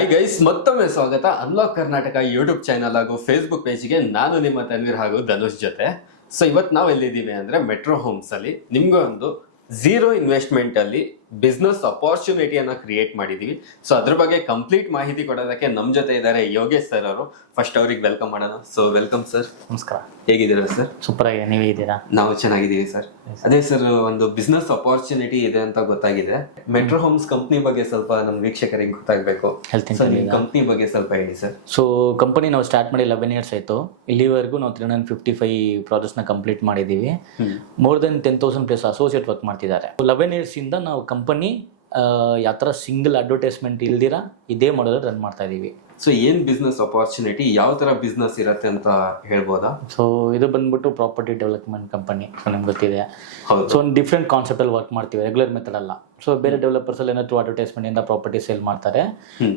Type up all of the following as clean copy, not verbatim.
Hi guys, ಮತ್ತೊಮ್ಮೆ ಸ್ವಾಗತ unlock Karnataka YouTube channel ಹಾಗೂ ಫೇಸ್ಬುಕ್ ಪೇಜ್ಗೆ. ನಾನು ನಿಮ್ಮ ತನ್ವೀರ್ ಹಾಗೂ ಧನುಷ್ ಜೊತೆ. ಸೊ ಇವತ್ತು ನಾವು ಎಲ್ಲಿದ್ದೀವಿ ಅಂದರೆ ಮೆಟ್ರೋ ಹೋಮ್ಸ್ ಅಲ್ಲಿ ನಿಮ್ಗೆ ಒಂದು ಝೀರೋ ಇನ್ವೆಸ್ಟ್ಮೆಂಟ್ ಅಲ್ಲಿ ಬಿಸ್ನೆಸ್ ಅಪಾರ್ಚುನಿಟಿಯನ್ನು ಕ್ರಿಯೇಟ್ ಮಾಡಿದೀವಿ. ಸೊ ಅದ್ರ ಬಗ್ಗೆ ಕಂಪ್ಲೀಟ್ ಮಾಹಿತಿ ಕೊಡೋದಕ್ಕೆ ನಮ್ಮ ಜೊತೆ ಇದ್ದಾರೆ ಯೋಗೇಶ್ ಸರ್ ಅವರು. ಫಸ್ಟ್ ಅವ್ರಿಗೆ ವೆಲ್ಕಮ್ ಮಾಡೋಣ. So welcome sir. ನಮಸ್ಕಾರ. ಹೇಗಿದ್ದೀರಾ ಸರ್? ಸೂಪರ್ ಆಗಿ, ನೀವೇ ಇದ್ದೀರಾ? ನಾವು ಚೆನ್ನಾಗಿದ್ದೀವಿ ಸರ್. ಅದೇ ಸರ್, ಒಂದು ಬಿಸ್ನೆಸ್ ಅಪಾರ್ಚುನಿಟಿ ಇದೆ ಅಂತ ಗೊತ್ತಾಗಿದೆ. ಮೆಟ್ರೋ ಹೋಮ್ಸ್ ಕಂಪ್ನಿ ಬಗ್ಗೆ ಸ್ವಲ್ಪ ನಮ್ಮ ವೀಕ್ಷಕರಿಗೆ ಗೊತ್ತಾಗಬೇಕು. ಕಂಪ್ನಿ ಬಗ್ಗೆ ಸ್ವಲ್ಪ ಹೇಳಿ ಸರ್. ಸೊ ಕಂಪನಿ ನಾವು ಸ್ಟಾರ್ಟ್ ಮಾಡಿ 11 years ಆಯಿತು. ಇಲ್ಲಿವರೆಗೂ ನಾವು 355 ಪ್ರಾಜೆಕ್ಟ್ಸ್ನ ಕಂಪ್ಲೀಟ್ ಮಾಡಿದ್ದೀವಿ. ಮೋರ್ ದೆನ್ 10,000+ ಅಸೋಸಿಯೇಟ್ ವರ್ಕ್ ಮಾಡ್ತಿದ್ದಾರೆ. 11 years ಇಂದ ನಾವು ಕಂಪನಿ ಯಾವ ಥರ ಸಿಂಗಲ್ ಅಡ್ವರ್ಟೈಸ್ಮೆಂಟ್ ಇಲ್ದಿರ ಇದೇ ಮಾಡೋದು ರನ್ ಮಾಡ್ತಾ ಇದ್ದೀವಿ. ಸೊ ಏನ್ ಬಿಸ್ನೆಸ್ ಅಪಾರ್ಚುನಿಟಿ, ಯಾವ ತರ ಬಿಸ್ನೆಸ್ ಇರುತ್ತೆ ಅಂತ ಹೇಳ್ಬೋದಾ? ಸೊ ಇದು ಬಂದ್ಬಿಟ್ಟು ಪ್ರಾಪರ್ಟಿ ಡೆವಲಪ್ಮೆಂಟ್ ಕಂಪನಿ. ಸೊ ನಿಮ್ಗೆ ಗೊತ್ತಿದೆ. ಸೊ ಒಂದು ಡಿಫ್ರೆಂಟ್ ಕಾನ್ಸೆಪ್ಟ್ ಅಲ್ಲಿ ವರ್ಕ್ ಮಾಡ್ತೀವಿ, ರೆಗ್ಯುಲರ್ ಮೆಥಡ್ ಅಲ್ಲ. ಸೊ ಬೇರೆ ಡೆವಲಪರ್ಸ್ ಅಲ್ಲಿ ಏನಾದ್ರು ಅಡ್ವರ್ಟೈಸ್ಮೆಂಟ್ ಇಂದ ಪ್ರಾಪರ್ಟಿ ಸೇಲ್ ಮಾಡ್ತಾರೆ.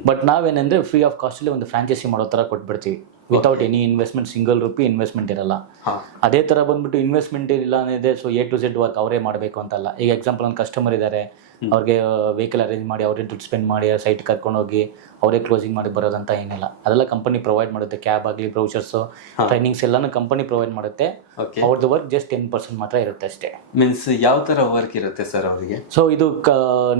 ಬಟ್ ನಾವೇನಂದ್ರೆ ಫ್ರೀ ಆಫ್ ಕಾಸ್ಟ್ ಅಲ್ಲಿ ಒಂದು ಫ್ರಾಂಚೈಸಿ ಮಾಡೋ ತರ ಕೊಟ್ಬಿಡ್ತೀವಿ, without any investment. Single rupee investment ಇರಲ್ಲ. ಅದೇ ತರ ಬಂದ್ಬಿಟ್ಟು ಇನ್ವೆಸ್ಟ್ಮೆಂಟ್ ಇಲ್ಲ ಅನ್ನೋದೇ. So A to Z work ಅವರೇ ಮಾಡಬೇಕು ಅಂತಲ್ಲ. ಈಗ ಎಕ್ಸಾಂಪಲ್ ಒಂದು ಕಸ್ಟಮರ್ ಇದ್ದಾರೆ, ಅವ್ರಿಗೆ ವೆಹಿಕಲ್ ಅರೇಂಜ್ ಮಾಡಿ, ಅವ್ರಿಗೆ ದುಡ್ಡು ಸ್ಪೆಂಡ್ ಮಾಡಿ, ಸೈಟ್ ಕರ್ಕೊಂಡು ಹೋಗಿ ಅವರೇ ಕ್ಲೋಸಿಂಗ್ ಮಾಡಿ ಬರೋದಂತ ಏನಿಲ್ಲ. ಅದೆಲ್ಲ ಕಂಪನಿ ಪ್ರೊವೈಡ್ ಮಾಡುತ್ತೆ. ಕ್ಯಾಬ್ ಆಗಲಿ, ಬ್ರೌಚರ್ಸ್, ಟ್ರೈನಿಂಗ್ಸ್ ಎಲ್ಲಾನು ಕಂಪನಿ ಪ್ರೊವೈಡ್ ಮಾಡುತ್ತೆ. ಅವ್ರದ್ದು ವರ್ಕ್ ಜಸ್ಟ್ 10% ಮಾತ್ರ ಇರುತ್ತೆ ಅಷ್ಟೇ. ಮೀನ್ಸ್ ಯಾವ ತರ ವರ್ಕ್ ಇರುತ್ತೆ ಸರ್ ಅವರಿಗೆ? ಸೊ ಇದು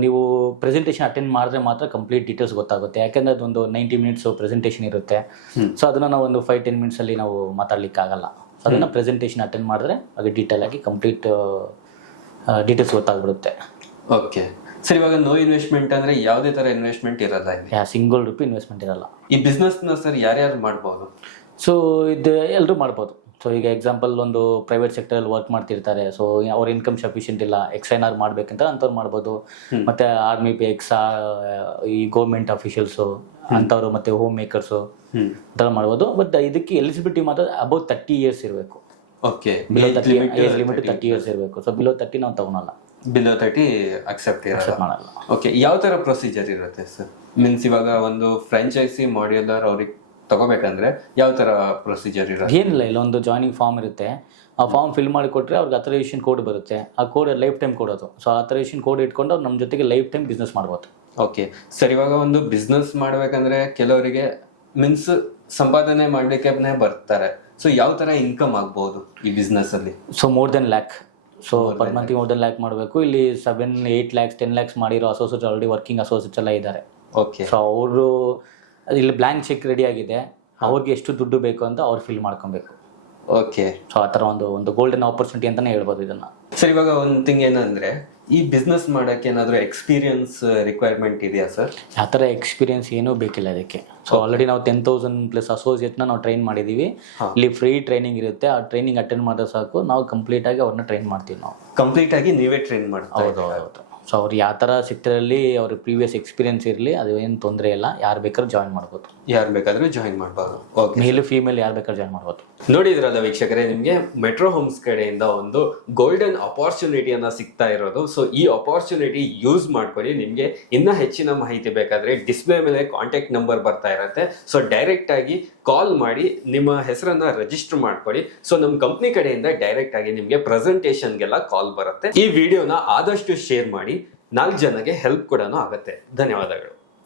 ನೀವು ಪ್ರೆಸೆಂಟೇಷನ್ ಅಟೆಂಡ್ ಮಾಡಿದ್ರೆ ಮಾತ್ರ ಕಂಪ್ಲೀಟ್ ಡೀಟೇಲ್ಸ್ ಗೊತ್ತಾಗುತ್ತೆ. ಯಾಕೆಂದ್ರೆ ಅದೊಂದು 90 minutes ಪ್ರೆಸೆಂಟೇಷನ್ ಇರುತ್ತೆ. ಸೊ ಅದನ್ನ ನಾವು ಒಂದು 5-10 minutes ಅಲ್ಲಿ ನಾವು ಮಾತಾಡ್ಲಿಕ್ಕೆ ಆಗಲ್ಲ. ಅದನ್ನ ಪ್ರೆಸೆಂಟೇಷನ್ ಅಟೆಂಡ್ ಮಾಡಿದ್ರೆ ಅದು ಡೀಟೇಲ್ ಆಗಿ ಕಂಪ್ಲೀಟ್ ಡೀಟೇಲ್ಸ್ ಗೊತ್ತಾಗ್ಬಿಡುತ್ತೆ. ಓಕೆ ಸರ್, ಇವಾಗ ನೋ ಇನ್ವೆಸ್ಟ್ಮೆಂಟ್ ಅಂದ್ರೆ ಯಾವುದೇ ತರ ಇನ್ವೆಸ್ಟ್ಮೆಂಟ್ ಇರಲ್ಲ, ಸಿಂಗಲ್ ರುಪಿ ಇನ್ವೆಸ್ಟ್ಮೆಂಟ್ ಇರಲ್ಲ. ಈ ಬಿಸ್ನೆಸ್ ನ ಸರ್ ಯಾರ್ಯಾರು ಮಾಡ್ಬೋದು? ಸೊ ಇದು ಎಲ್ಲರೂ ಮಾಡ್ಬೋದು. ಸೊ ಈಗ ಎಕ್ಸಾಂಪಲ್ ಒಂದು ಪ್ರೈವೇಟ್ ಸೆಕ್ಟರ್ ವರ್ಕ್ ಮಾಡ್ತಿರ್ತಾರೆ. ಸೊ ಅವ್ರ ಇನ್ಕಮ್ ಸಫಿಷಿಯಂಟ್ ಇಲ್ಲ, XNR ಮಾಡ್ಬೇಕಂತ ಅಂಥವ್ರು ಮಾಡ್ಬೋದು. ಮತ್ತೆ ಆರ್ಮಿ ಎಕ್ಸಾ, ಈ ಗೌರ್ಮೆಂಟ್ ಅಫಿಷಿಯಲ್ಸು ಅಂಥವ್ರು, ಮತ್ತೆ ಹೋಮ್ ಮೇಕರ್ಸು ಅಂಥವ್ರು ಮಾಡ್ಬೋದು. ಬಟ್ ಇದಕ್ಕೆ ಎಲಿಜಿಬಿಲಿಟಿ ಮಾತ್ರ ಅಬೌವ್ 30 years ಇರಬೇಕು. ಓಕೆ, ಲಿಮಿಟ್ 30 years ಇರಬೇಕು. ಸೊ ಬಿಲೋ 30 ನಾವು ತಗೊಳಲ್ಲ. ಬಿಲೋ 30 ಅಕ್ಸೆಪ್ಟ್ ಮಾಡಲ್ಲ. ಓಕೆ, ಯಾವ ತರ ಪ್ರೊಸೀಜರ್ ಇರುತ್ತೆ ಸರ್? ಮೀನ್ಸ್ ಇವಾಗ ಒಂದು ಫ್ರಾಂಚೈಸಿ ಮಾಡ್ಯುಲರ್ ಅವ್ರಿಗೆ ತಗೋಬೇಕಂದ್ರೆ ಯಾವ ತರ ಪ್ರೊಸೀಜರ್ ಇರುತ್ತೆ? ಏನಿಲ್ಲ, ಇಲ್ಲ ಒಂದು ಜಾಯ್ನಿಂಗ್ ಫಾರ್ಮ್ ಇರುತ್ತೆ. ಆ ಫಾರ್ಮ್ ಫಿಲ್ ಮಾಡಿ ಕೊಟ್ಟರೆ ಅವ್ರಿಗೆ ಅಥರೈಸೇಷನ್ ಕೋಡ್ ಬರುತ್ತೆ. ಆ ಕೋಡ್ ಲೈಫ್ ಟೈಮ್ ಕೊಡೋದು. ಸೊ ಅಥರೈಸೇಷನ್ ಕೋಡ್ ಇಟ್ಕೊಂಡು ಅವ್ರು ನಮ್ಮ ಜೊತೆಗೆ ಲೈಫ್ ಟೈಮ್ ಬಿಸ್ನೆಸ್ ಮಾಡ್ಬೋದು. ಓಕೆ ಸರ್, ಇವಾಗ ಒಂದು ಬಿಸ್ನೆಸ್ ಮಾಡ್ಬೇಕಂದ್ರೆ ಕೆಲವರಿಗೆ ಮೀನ್ಸ್ ಸಂಪಾದನೆ ಮಾಡ್ಲಿಕ್ಕೆ ಬರ್ತಾರೆ. ಸೊ ಯಾವ ತರ ಇನ್ಕಮ್ ಆಗ್ಬಹುದು ಈ ಬಿಸ್ನೆಸ್ ಅಲ್ಲಿ? So more than lac. So per month more than lac ಮಾಡಬೇಕು. ಇಲ್ಲಿ 7-8 lakhs 10 lakhs ಮಾಡಿರೋ ಅಸೋಸಿಯೇಟ್ಸ್ ಆಲ್ರೆಡಿ ವರ್ಕಿಂಗ್ ಅಸೋಸಿಯೇಟ್ಸ್ ಎಲ್ಲ ಇದ್ದಾರೆ. ಓಕೆ, ಸೊ ಅವರು ಇಲ್ಲಿ ಬ್ಲ್ಯಾಂಕ್ ಚೆಕ್ ರೆಡಿ ಆಗಿದೆ, ಅವ್ರಿಗೆ ಎಷ್ಟು ದುಡ್ಡು ಬೇಕು ಅಂತ ಅವ್ರು ಫಿಲ್ ಮಾಡ್ಕೊಬೇಕು. ಓಕೆ, ಸೊ ಆ ಥರ ಒಂದು ಗೋಲ್ಡನ್ ಆಪರ್ಚುನಿಟಿ ಅಂತಾನೆ ಹೇಳ್ಬೋದು ಇದನ್ನ. ಸರ್ ಇವಾಗ ಒಂದು ಥಿಂಗ್ ಏನಂದ್ರೆ, ಈ ಬಿಸ್ನೆಸ್ ಮಾಡಕ್ಕೆ ಏನಾದರೂ ಎಕ್ಸ್ಪೀರಿಯನ್ಸ್ ರಿಕ್ವೈರ್ಮೆಂಟ್ ಇದೆಯಾ ಸರ್? ಆ ಥರ ಎಕ್ಸ್ಪೀರಿಯನ್ಸ್ ಏನೂ ಬೇಕಿಲ್ಲ ಅದಕ್ಕೆ. ಸೊ ಆಲ್ರೆಡಿ ನಾವು 10,000+ ಅಸೋಸಿಯೇಟ್ನ ನಾವು ಟ್ರೈನ್ ಮಾಡಿದ್ದೀವಿ. ಇಲ್ಲಿ ಫ್ರೀ ಟ್ರೈನಿಂಗ್ ಇರುತ್ತೆ. ಆ ಟ್ರೈನಿಂಗ್ ಅಟೆಂಡ್ ಮಾಡಿದ್ರೆ ಸಾಕು, ನಾವು ಕಂಪ್ಲೀಟ್ ಆಗಿ ಅವ್ರನ್ನ ಟ್ರೈನ್ ಮಾಡ್ತೀವಿ. ನಾವು ಕಂಪ್ಲೀಟ್ ಆಗಿ ನೀವೇ ಟ್ರೈನ್ ಮಾಡ್ತೀವಿ? ಹೌದು. ಸೊ ಅವ್ರು ಯಾವ ಥರ ಸೆಕ್ಟರಲ್ಲಿ ಅವ್ರ ಪ್ರೀವಿಯಸ್ ಎಕ್ಸ್ಪೀರಿಯನ್ಸ್ ಇರಲಿ, ಅದು ಏನು ತೊಂದರೆ ಇಲ್ಲ. ಯಾರು ಬೇಕಾದ್ರೂ ಜಾಯಿನ್ ಮಾಡ್ಬೋದು. ಯಾರು ಬೇಕಾದ್ರೂ ಜಾಯಿನ್ ಮಾಡ್ಬೋದು. ಓಕೆ, ಮೇಲ್ ಫೀಮೇಲ್ ಯಾರು ಬೇಕಾದ್ರೂ ಜಾಯಿನ್ ಮಾಡ್ಬೋದು. ನೋಡಿದ್ರಲ್ಲ ವೀಕ್ಷಕರೇ, ನಿಮಗೆ ಮೆಟ್ರೋ ಹೋಮ್ಸ್ ಕಡೆಯಿಂದ ಒಂದು ಗೋಲ್ಡನ್ ಅಪಾರ್ಚುನಿಟಿಯನ್ನ ಸಿಗ್ತಾ ಇರೋದು. ಸೊ ಈ ಅಪಾರ್ಚುನಿಟಿ ಯೂಸ್ ಮಾಡ್ಕೊಳ್ಳಿ. ನಿಮಗೆ ಇನ್ನ ಹೆಚ್ಚಿನ ಮಾಹಿತಿ ಬೇಕಾದ್ರೆ ಡಿಸ್ಪ್ಲೇ ಮೇಲೆ ಕಾಂಟ್ಯಾಕ್ಟ್ ನಂಬರ್ ಬರ್ತಾ ಇರುತ್ತೆ. ಸೊ ಡೈರೆಕ್ಟ್ ಆಗಿ ಕಾಲ್ ಮಾಡಿ ನಿಮ್ಮ ಹೆಸರನ್ನ ರಿಜಿಸ್ಟರ್ ಮಾಡ್ಕೊಳ್ಳಿ. ಸೊ ನಮ್ಮ ಕಂಪ್ನಿ ಕಡೆಯಿಂದ ಡೈರೆಕ್ಟ್ ಆಗಿ ನಿಮಗೆ ಪ್ರೆಸೆಂಟೇಷನ್ಗೆಲ್ಲ ಕಾಲ್ ಬರುತ್ತೆ. ಈ ವಿಡಿಯೋನ ಆದಷ್ಟು ಶೇರ್ ಮಾಡಿ, 4 ಜನಕ್ಕೆ ಹೆಲ್ಪ್ ಕೂಡ ಆಗುತ್ತೆ. ಧನ್ಯವಾದಗಳು.